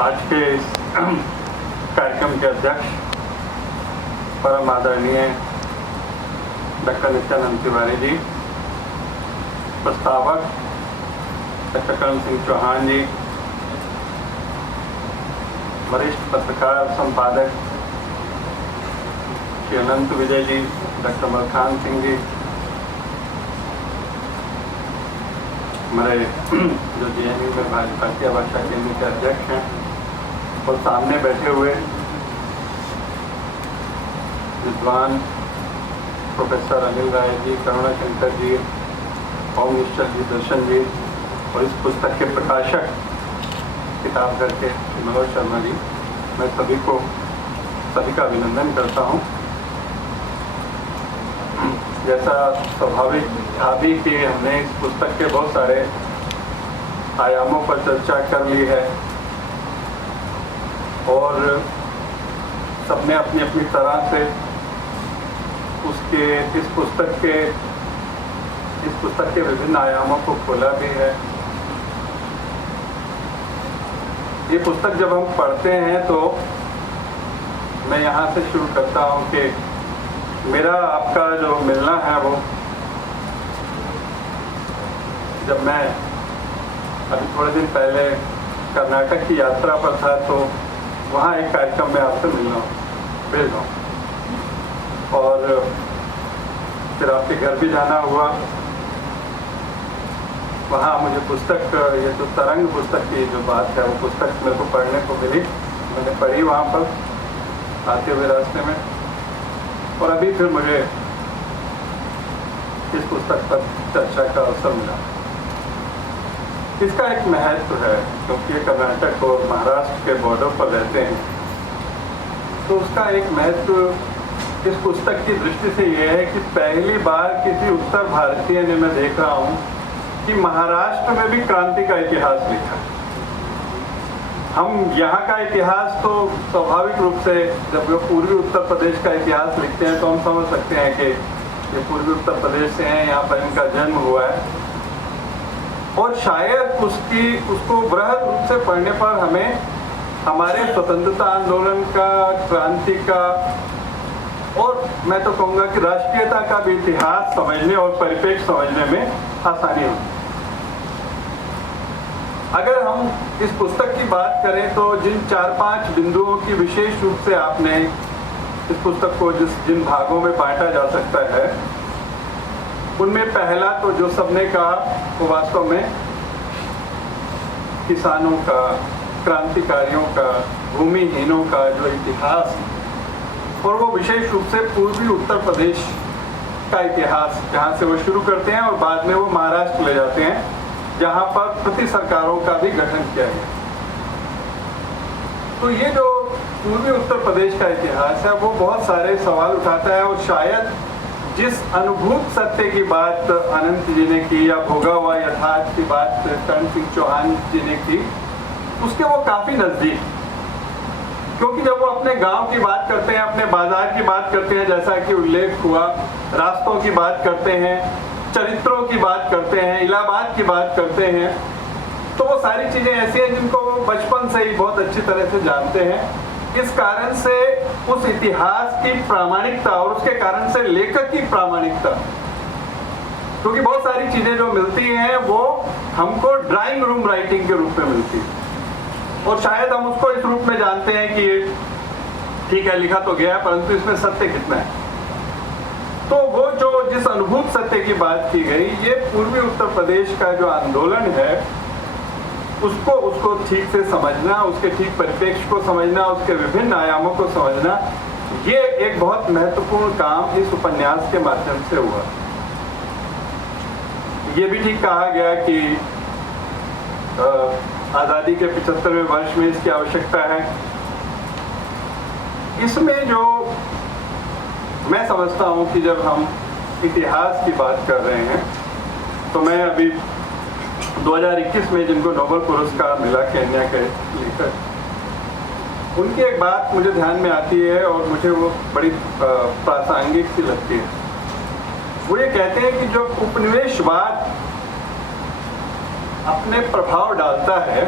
आज के इस कार्यक्रम के अध्यक्ष परम आदरणीय डॉक्टर नित्यानंद तिवारी जी, प्रस्तावक डॉक्टर करण सिंह चौहान जी, वरिष्ठ पत्रकार संपादक श्री अनंत विजय जी, डॉक्टर मलखान सिंह जी, हमारे जो JNU में भारतीय भाषा केंद्र के अध्यक्ष हैं, और सामने बैठे हुए विद्वान प्रोफेसर अनिल राय जी, करुणा शंकर जी, ओम निश्चल जी, दर्शन जी, और इस पुस्तक के प्रकाशक किताब घर के मनोज शर्मा जी, मैं सभी का अभिनंदन करता हूँ। जैसा स्वाभाविक था भी कि हमने इस पुस्तक के बहुत सारे आयामों पर चर्चा कर ली है और सबने अपनी अपनी तरह से इस पुस्तक के विभिन्न आयामों को खोला भी है। ये पुस्तक जब हम पढ़ते हैं तो मैं यहाँ से शुरू करता हूँ कि मेरा आपका जो मिलना है वो जब मैं अभी थोड़े दिन पहले कर्नाटक की यात्रा पर था तो वहाँ एक कार्यक्रम में आपसे मिल रहा हूँ और फिर आपके घर भी जाना हुआ। वहाँ मुझे पुस्तक, ये जो तरंग पुस्तक की जो बात है वो पुस्तक मेरे को पढ़ने को मिली, मैंने पढ़ी वहाँ पर आते हुए रास्ते में, और अभी फिर मुझे इस पुस्तक पर चर्चा का अवसर मिला। इसका एक महत्व है क्योंकि ये कर्नाटक और महाराष्ट्र के बॉर्डर पर रहते हैं, तो उसका एक महत्व इस पुस्तक की दृष्टि से ये है कि पहली बार किसी उत्तर भारतीय ने मैं देख रहा हूँ कि महाराष्ट्र में भी क्रांति का इतिहास लिखा। हम यहाँ का इतिहास तो स्वाभाविक रूप से जब वो पूर्वी उत्तर प्रदेश का इतिहास लिखते हैं तो हम समझ सकते हैं कि ये पूर्वी उत्तर प्रदेश से हैं, यहाँ पर इनका जन्म हुआ है, और शायद उसको बृहद रूप से पढ़ने पर हमें हमारे स्वतंत्रता आंदोलन का, क्रांति का, और मैं तो कहूँगा कि राष्ट्रीयता का भी इतिहास समझने और परिप्रेक्ष्य समझने में आसानी होगी। अगर हम इस पुस्तक की बात करें तो जिन 4-5 बिंदुओं की विशेष रूप से आपने इस पुस्तक को जिन भागों में बांटा जा सकता है, उनमें पहला तो जो सबने कहा वो वास्तव में किसानों का, क्रांतिकारियों का, भूमिहीनों का जो इतिहास, और वो विशेष रूप से पूर्वी उत्तर प्रदेश का इतिहास, जहाँ से वो शुरू करते हैं और बाद में वो महाराष्ट्र ले जाते हैं, जहाँ पर प्रति सरकारों का भी गठन किया गया। तो ये जो पूर्वी उत्तर प्रदेश का इतिहास है वो बहुत सारे सवाल उठाता है, और शायद जिस अनुभूत सत्य की बात अनंत जी ने की या भोगा हुआ यथार्थ की बात करण सिंह चौहान जी ने की, उसके वो काफी नजदीक, क्योंकि जब वो अपने गांव की बात करते हैं, अपने बाजार की बात करते हैं, जैसा कि उल्लेख हुआ, रास्तों की बात करते हैं, चरित्रों की बात करते हैं, इलाहाबाद की बात करते हैं, तो वो सारी चीजें ऐसी हैं जिनको वो बचपन से ही बहुत अच्छी तरह से जानते हैं। इस कारण से उस इतिहास की प्रामाणिकता और उसके कारण से लेखक की प्रामाणिकता, क्योंकि बहुत सारी चीजें जो मिलती हैं वो हमको ड्राइंग रूम राइटिंग के रूप में मिलती है, और शायद हम उसको इस रूप में जानते हैं कि ये ठीक है लिखा तो गया, परंतु इसमें सत्य कितना है। तो वो जो जिस अनुभूत सत्य की बात की गई, ये पूर्वी उत्तर प्रदेश का जो आंदोलन है उसको ठीक से समझना, उसके ठीक परिप्रेक्ष्य को समझना, उसके विभिन्न आयामों को समझना, ये एक बहुत महत्वपूर्ण काम इस उपन्यास के माध्यम से हुआ। ये भी ठीक कहा गया कि आज़ादी के 75वें वर्ष में इसकी आवश्यकता है। इसमें जो मैं समझता हूँ कि जब हम इतिहास की बात कर रहे हैं, तो मैं अभी 2021 में जिनको नोबेल पुरस्कार मिला केन्या के लेखक, उनकी एक बात मुझे ध्यान में आती है और मुझे वो बड़ी प्रासंगिक सी लगती है। वो ये कहते हैं कि जब उपनिवेशवाद अपने प्रभाव डालता है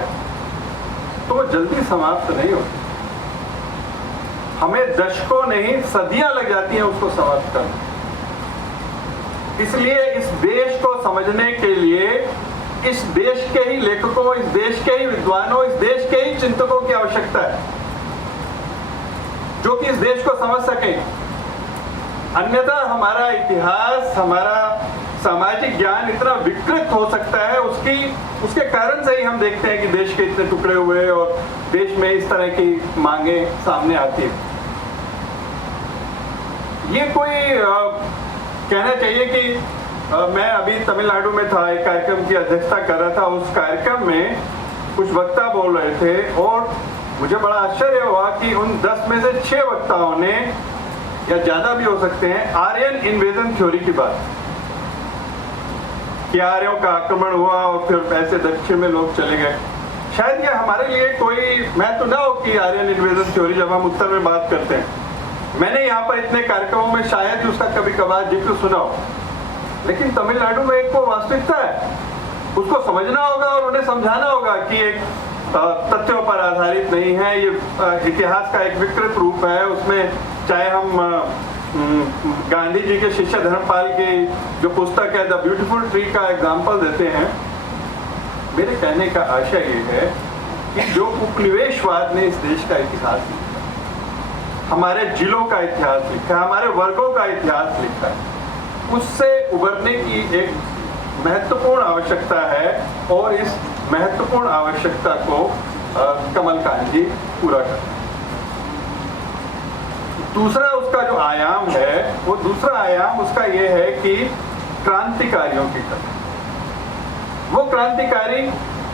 तो वो जल्दी समाप्त नहीं होती। हमें दशकों नहीं सदियां लग जाती हैं उसको समाप्त करने। इसलिए इस देश को समझने के लिए इस देश के ही लेखकों, इस देश के ही विद्वानों, इस देश के ही चिंतकों की आवश्यकता है, जो कि इस देश को समझ सके। अन्यथा हमारा इतिहास, हमारा सामाजिक ज्ञान इतना विकृत हो सकता है, उसके कारण से ही हम देखते हैं कि देश के इतने टुकड़े हुए और देश में इस तरह की मांगे सामने आती है। ये कोई कहना चाहिए कि मैं अभी तमिलनाडु में था, एक कार्यक्रम की अध्यक्षता कर रहा था। उस कार्यक्रम में कुछ वक्ता बोल रहे थे और मुझे बड़ा आश्चर्य हुआ कि उन 10 में से 6 वक्ताओं ने, या ज्यादा भी हो सकते हैं, आर्यन इन्वेजन थ्योरी की बात, कि आर्यों का आक्रमण हुआ और फिर ऐसे दक्षिण में लोग चले गए। शायद ये हमारे लिए कोई महत्व ना हो कि आर्यन इन्वेजन थ्योरी जब हम उत्तर में बात करते हैं। मैंने यहाँ पर इतने कार्यक्रमों में शायद ही उसका कभी कभार जिक्र सुना हो, लेकिन तमिलनाडु में एक वो वास्तविकता है, उसको समझना होगा और उन्हें समझाना होगा कि एक तथ्यों पर आधारित नहीं है, ये इतिहास का एक विकृत रूप है। उसमें चाहे हम गांधी जी के शिष्य धर्मपाल की जो पुस्तक है द ब्यूटीफुल ट्री का एग्जाम्पल देते हैं। मेरे कहने का आशय ये है कि जो उपनिवेशवाद ने इस देश का इतिहास लिखा, हमारे जिलों का इतिहास लिखा, हमारे वर्गों का इतिहास लिखा है, उससे उबरने की एक महत्वपूर्ण आवश्यकता है और इस महत्वपूर्ण आवश्यकता को कमलकांत जी पूरा करते हैं। दूसरा उसका जो आयाम है, वो दूसरा आयाम उसका ये है कि क्रांतिकारियों की कथा, वो क्रांतिकारी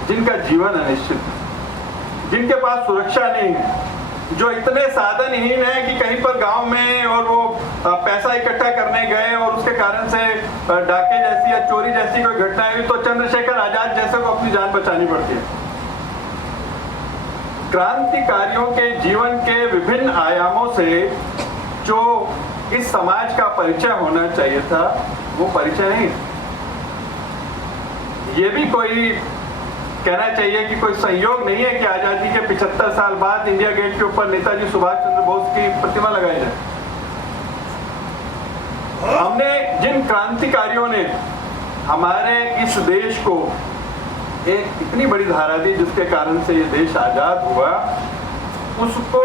जिनका जीवन अनिश्चित है, जिनके पास सुरक्षा नहीं है, जो इतने साधनहीन है कि कहीं पर गांव में और वो पैसा इकट्ठा करने गए और उसके कारण से डाके जैसी या चोरी जैसी कोई घटना हुई तो चंद्रशेखर आजाद जैसे को अपनी जान बचानी पड़ती है। क्रांतिकारियों के जीवन के विभिन्न आयामों से जो इस समाज का परिचय होना चाहिए था, वो परिचय नहीं। ये भी कोई कहना चाहिए कि कोई संयोग नहीं है कि आजादी के 75 साल बाद इंडिया गेट के ऊपर नेताजी सुभाष चंद्र बोस की प्रतिमा लगाई जाए। हमने जिन क्रांतिकारियों ने हमारे इस देश को एक इतनी बड़ी धारा दी जिसके कारण से ये देश आजाद हुआ, उसको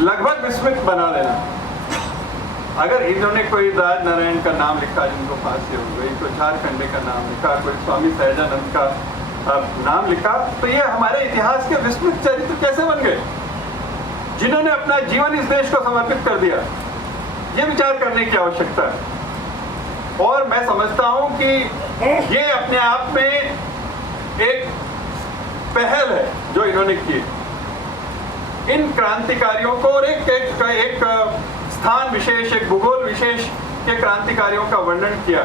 लगभग विस्मृत बना देना। अगर इन्होंने कोई राज नारायण का नाम लिखा जिनको फांसी हो गई, कोई झारखंडे का नाम लिखा, कोई स्वामी सहजानंद का नाम लिखा, तो ये हमारे इतिहास के विस्मृत चरित्र कैसे बन गए, जिन्होंने अपना जीवन इस देश को समर्पित कर दिया? ये विचार करने की आवश्यकता है। और मैं समझता हूं कि ये अपने आप में एक पहल है जो इन्होंने की। इन क्रांतिकारियों को और एक स्थान विशेष, एक भूगोल विशेष के क्रांतिकारियों का वर्णन किया।